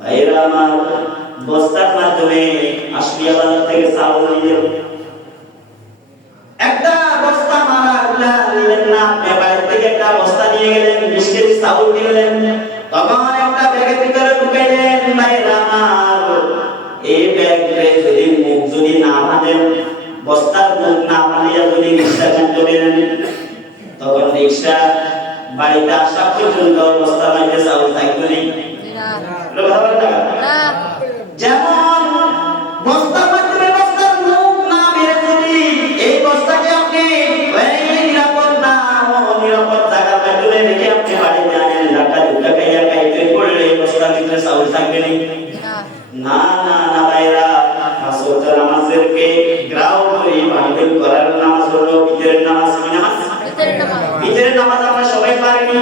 ভাইরা আমার, বস্তার মাধ্যমে আশিয়া বাজার থেকে চাউল নিলেন। একটা বস্তা মারা নিলেন না, বাড়ি থেকে একটা বস্তা নিয়ে গেলেন, 20 কেজি চাউল নিলেন। তখন একটা ব্যাগের ভিতরে ঢুকাইলেন। ভাইরা আমার, এই ব্যাগে যদি মুখ যদি না বাঁধেন, বস্তার মুখ না বাঁধিয়া যদি রিক্সা চলেন, তখন রিক্সা বাড়িতে আসা পর্যন্ত বস্তা বাঁধতে চাউল থাকবে না। যেমন বস্তার মাধ্যমে বস্তার মুখ না বের যদি এই বস্তাকে আপনি নিরাপদ না নিরাপদ জায়গার মাধ্যমে রেখে আপনি বাড়িতে আনেন, ঢাকা দুটা খাইয়া খাইতে পড়লে বস্তার ভিতরে চাউল থাকবে না। না না ভাইরা, আসর নামাজেরকে গ্রাউ করে বান্ডেল করার নামাজ হলো ভিতরের নামাজ। কি নামাজ? ভিতরের নামাজ। আমরা সবাই পারিনি।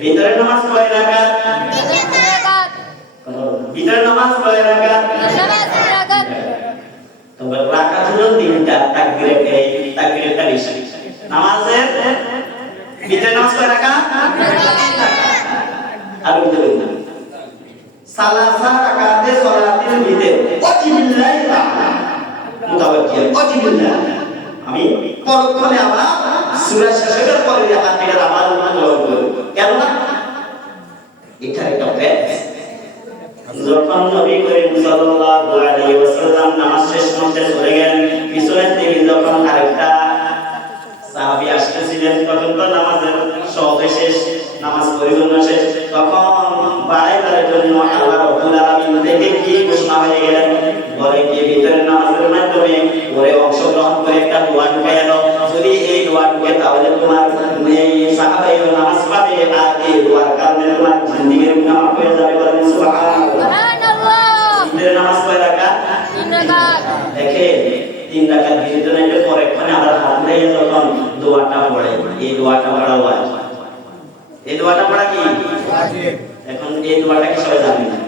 ভিতরের নামাজ কয় রাকাত? ভিতরের নামাজ কয় রাকাত? তবে রাকাত হলো 3টা। তাকবীরটা বেশি। নামাজের ভিতরের নামাজ কয় রাকাত? আর ভিতরে সালাসা রাকাতে সালাতিল ভিতর ওয়াজিবিল্লাহ মুতাওয়াজ্জিহ ওয়াজিবিল্লাহ। আমি পরক্ষণে আবার সূরা শেষের পরে হাতের আবার উল্লেখ করব। কেন না? এটা একটা ব্যাস। যখন নবী করিম সাল্লাল্লাহু আলাইহি ওয়াসাল্লাম নামাজ শেষ করতে চলে গেলেন, পিছনে থেকে যখন আরেকটা সাহাবী আসতেছিলেন, তখন তো নামাজের সবে শেষ, নামাজ পরিপূর্ণ শেষ। তখন বাড়াইবার জন্য আল্লাহ রাব্বুল আলামিন থেকে কি ঘোষণা হয়ে গেলেন, বলে কি ভিতরের নামাজের মাধ্যমে ওরে অংশগ্রহণ করে একটা দোয়া ঢুকাইয়া দাও। যদি এই দোয়া ঢুকে তাহলে তোমার এই সাহাবায়ে নামাজ পাবে, আর এই দোয়ার কারণে তোমার জিন্দেগির গুনাহ হয়ে যাবে। বলেন সুবহানাল্লাহ। ভিতরের নামাজ কয় রাকাত? 3 রাকাত। দেখে 3 রাকাত ভিতরে নাইলে পরেক্ষণে আবার হাত দিয়ে যখন দোয়াটা পড়ে, এই দোয়াটা পড়া হয়। এই দোয়াটা পড়া কি ওয়াজিব? এখন এই দোয়াটা কি সবাই জানেন না?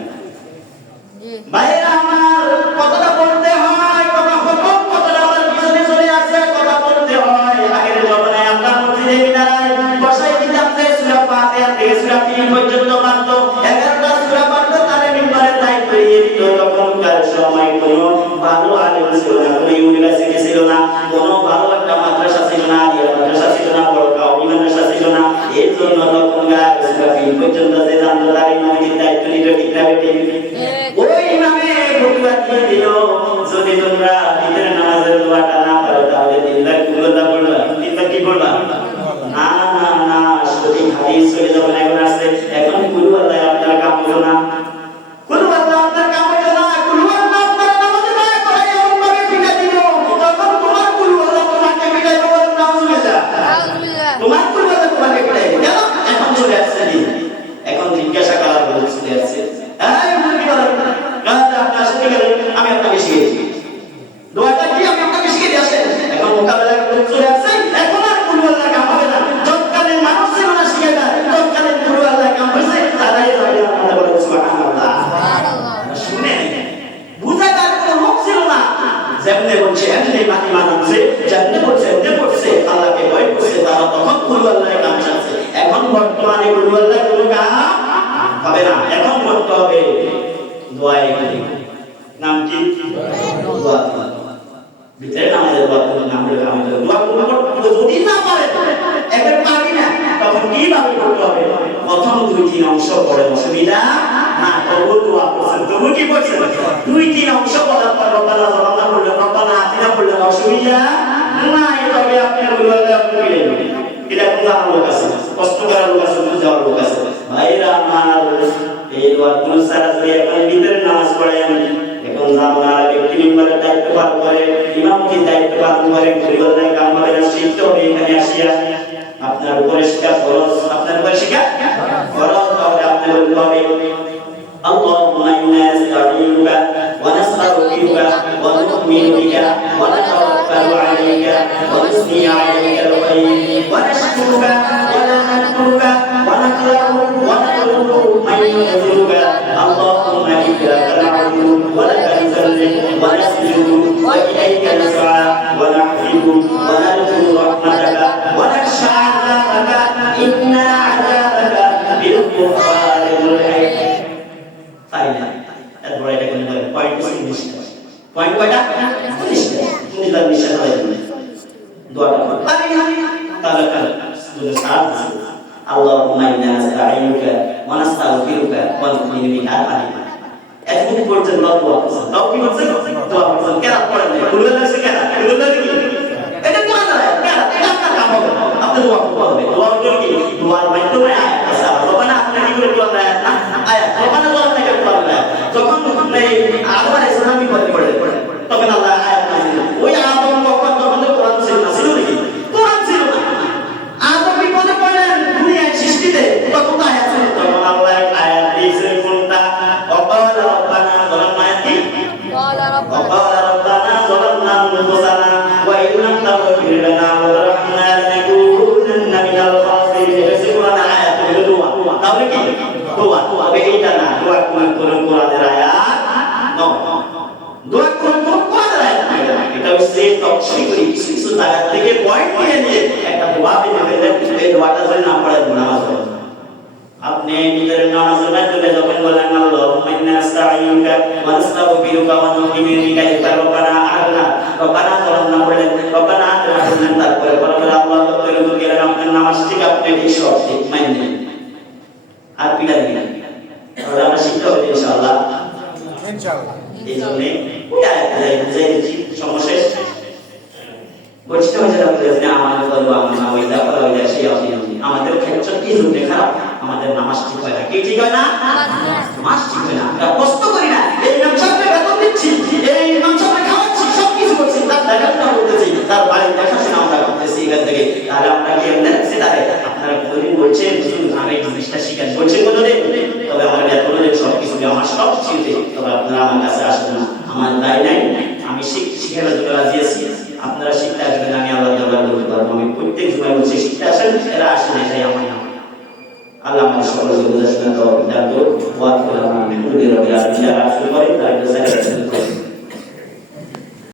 জি ভাইরা আমার, কতটা পড়তে হয়, কত হুকুম, কতটা আমার পিছনে চলে আসে, কথা বলতে হয়। আগের জমানায় আমরা মসজিদে মিনারায় বসাই দিতাম যে সূরা ফাতিহা থেকে সূরা 3 পর্যন্ত পারতো, 11টা সূরা পারতো, তার মিম্বরের দায়িত্ব দিয়ে দিত। তখনকার সময় কোনো ভালো আলেম ছিল না, কোনো ইউনিভার্সিটি ছিল না, কোনো ভালো একটা মাদ্রাসা ছিল না, আলিয়া মাদ্রাসা ছিল না, বড় কাউমি মাদ্রাসা ছিল না। এই জন্য তখনকার সূরা 3 পর্যন্ত যে জানতো তার ইমামের দায়িত্ব নিত। ঠিক না বেঠিক? ওই ইমামে ফতোয়া দিয়ে দিল, যদি তোমরা ভিতরে নামাজের দোয়াটা না পারো তাহলে 3 বার কুলুল্লাহ পড়বা। 3 বার কি পড়বা? না না না, সঠিক হাদিস চলে যাবে। এখন আসছে, এখন কুলুল্লাহ আপনার কাম হলো না। কুলুল্লাহ আপনার কাম হলো না। কুলুল্লাহ আপনার নামাজে না করে এমন ভাবে পিটা দিল, তখন তোমার কুলুল্লাহ তোমাকে পিটাইবে। বলেন নাউজুবিল্লাহ। নাউজুবিল্লাহ। তোমার কুলুল্লাহ তোমাকে পিটাইবে। কেন? এখন চলে আসছে দিন, এখন জিজ্ঞাসা করার বলে চলে আসছে। এই মুরগি বলেন, গাজা আপনি আসতে গেলেন, আমি আপনাকে শিখিয়েছি দোয়াটা কি, আমি আপনাকে শিখিয়ে দিয়েছি। এখন মোকাবেলা করে চলে আসছে, এখন আর কুলুল্লাহ কাম হবে না। যতকালে মানুষ ছিল না শিখে না, ততকালে কুলুল্লাহ কাম হয়েছে। তারাই হবে আপনাদের। বলেন সুবহানাল্লাহ। সুবহানাল্লাহ। শুনে বুঝার কোনো লোক ছিল না। যেমনে বলছে এমনি মাটি মানুষে, যেমনে বলছে এমনি পড়ছে, আল্লাহকে ভয় করছে, তারা তখন কুলুল্লাহ কাম চাচ্ছে। এখন বর্তমানে কুলুল্লাহ কোনো কাম হবে না। এখন করতে হবে দোয়ায়ে কারিম। নাম কি? দোয়া। ভিতরে নামাজের দোয়া করতে নাম হলো আমি তো দোয়া করতে যদি না পারে, একবার পারি না, তখন কিভাবে করতে হবে? প্রথম 2-3 অংশ পড়ে অসুবিধা না, তবু দোয়া করছেন, তবু কি করছেন? 2-3 অংশ পড়ার পর রব্বানা যালামনা পড়লে, রব্বানা আতিনা পড়লে অসুবিধা না। তবে আপনি কুলুল্লাহ পড়লেন, এটা কোন জানার লোক আছে, কষ্ট করার লোক আছে, বুঝার লোক আছে। ভাইরা আমার, এই দোয়া কোন সারা যদি এখন ভিতরে নামাজ পড়েন, এখন জামানার ব্যক্তি মিম্বরের দায়িত্ব পালন করে, ইমামকে দায়িত্ব পালন করে, কুলুল্লাহ কাম হবে না। শিখতে হবে এখানে আসিয়া। আপনার উপরে শিক্ষা ফরজ, আপনার উপরে শিক্ষা ফরজ। তাহলে আপনি বলতে হবে আল্লাহুম্মা ইন্না নাস্তাঈনুকা ওয়া নাস্তাগফিরুকা ওয়া নু'মিনু বিকা ওয়া নাতাওয়াক্কালু আলাইকা ওয়া নুসনি আলাইকা al-khayr ওয়া নাশকুরুকা ওয়া la nakfuruka ওয়া নাকলাউ ওয়া নাতুবু মান yu'minuka Allahumma iyyaka na'budu wa laka nusalli wa nasjudu wa ilayka nas'a wa nahfidu wa narju rahmataka wa nakhsha 'adabaka inna 'adabaka bil-ghufranil rahim. Point কয়টা 19টা নিঃশ্বাস হয় দোয়াটা পারি না তাহলে দুটো সার আল্লাহুম্মা ইন্না নাস্তাঈনুকা ওয়া নাস্তাগফিরুকা ওয়া নু'মিনু বিকা পারি এতটুকু পর্যন্ত দোয়া করছেন তাও কি করছেন দোয়া করছেন কেন পড়েন না খুলে লাগছে কেন খুলে লাগে কি এটা কোন না কেন এটা আপনার কাম হবে আপনি দোয়া করবেন দোয়া কি দোয়ার মাধ্যমে আয়াত আছে রব্বানা আপনি কি করে দোয়া না আয়াত রব্বানা দোয়া থেকে দোয়া না যখন এই আদম আলাইহিস সালাম বিপদে পড়ে তখন আল্লাহ আয়াত নাযিল ওই আদম কখন তখন কোরআন ছিল না ছিল নাকি কোরআন ছিল না আদম বিপদে পড়লেন দুনিয়ার সৃষ্টিতে তখন আয়াত ছিল তখন আল্লাহ আয়াত দিয়েছে কোনটা وقال ربنا ظلمنا ظلمنا أنفسنا وإن لم تغفر لنا وترحمنا لنكونن من الخاسرين سورة آيات الدعاء তাহলে কি দোয়া তবে এইটা না দোয়া কোরআনের আয়াত নয় দোয়া কোরআনের আয়াত এটা হচ্ছে তফসিলি কিছু জায়গা থেকে পয়েন্ট নিয়ে একটা দোয়া বের করে এই দোয়াটা যদি না পড়ে নামাজ হবে আপনি নিজের নামাজের মাধ্যমে যখন বলেন আল্লাহুম্মা ইন্না নাস্তাঈনুকা ওয়া নাস্তাগফিরুকা ওয়া নু'মিনু বিকা রব্বানা আতিনা রব্বানা যালামনা বলেন রব্বানা আতিনা বলেন তারপরে বলেন আল্লাহ তোর দুনিয়ার আপনার নামাজ ঠিক আপনি এই সব ঠিক মানে আর পিলা দিবেন তাহলে আমরা শিখতে হবে ইনশাআল্লাহ এই জন্য ওই আয়াতটা বুঝাইছি সমস্যা বলতে হবে যে আমাদের বলবো আমরা ওইটা করা ওইটা সেই আমাদের ক্ষেত্রে কি জন্য খারাপ আমাদের নামাজ ঠিক হয় না কি ঠিক হয় না নামাজ ঠিক হয় না আমরা কষ্ট করি না এই ইমাম সাহেবকে বেতন দিচ্ছি এই ইমাম সাহেবকে খাওয়াচ্ছি সব কিছু করছি তার দেখাশোনা করতেছি তার বাড়ির দেখাশোনা আমরা করতেছি এখান থেকে তাহলে আমরা কি এমনি রাখছি তাহলে আপনারা কোনদিন বলছেন আমি এই জিনিসটা শিখেন বলছেন কোনদিন তবে আমার বেতন দেন সব কিছু আমার সব কিছুতে তবে আপনারা আমার কাছে আসবেন না আমার দায় নাই আমি শিখানোর জন্য রাজি আছি আপনারা শিখতে আসবেন আমি আল্লাহ দরবার করতে পারবো আমি প্রত্যেক সময় বলছি শিখতে আসেন এরা আসে না এটাই আমার নাম আল্লাহ আমাদের সকলকে বুঝাশোনা দেওয়া বিধান করুক ওয়াদ করে আমি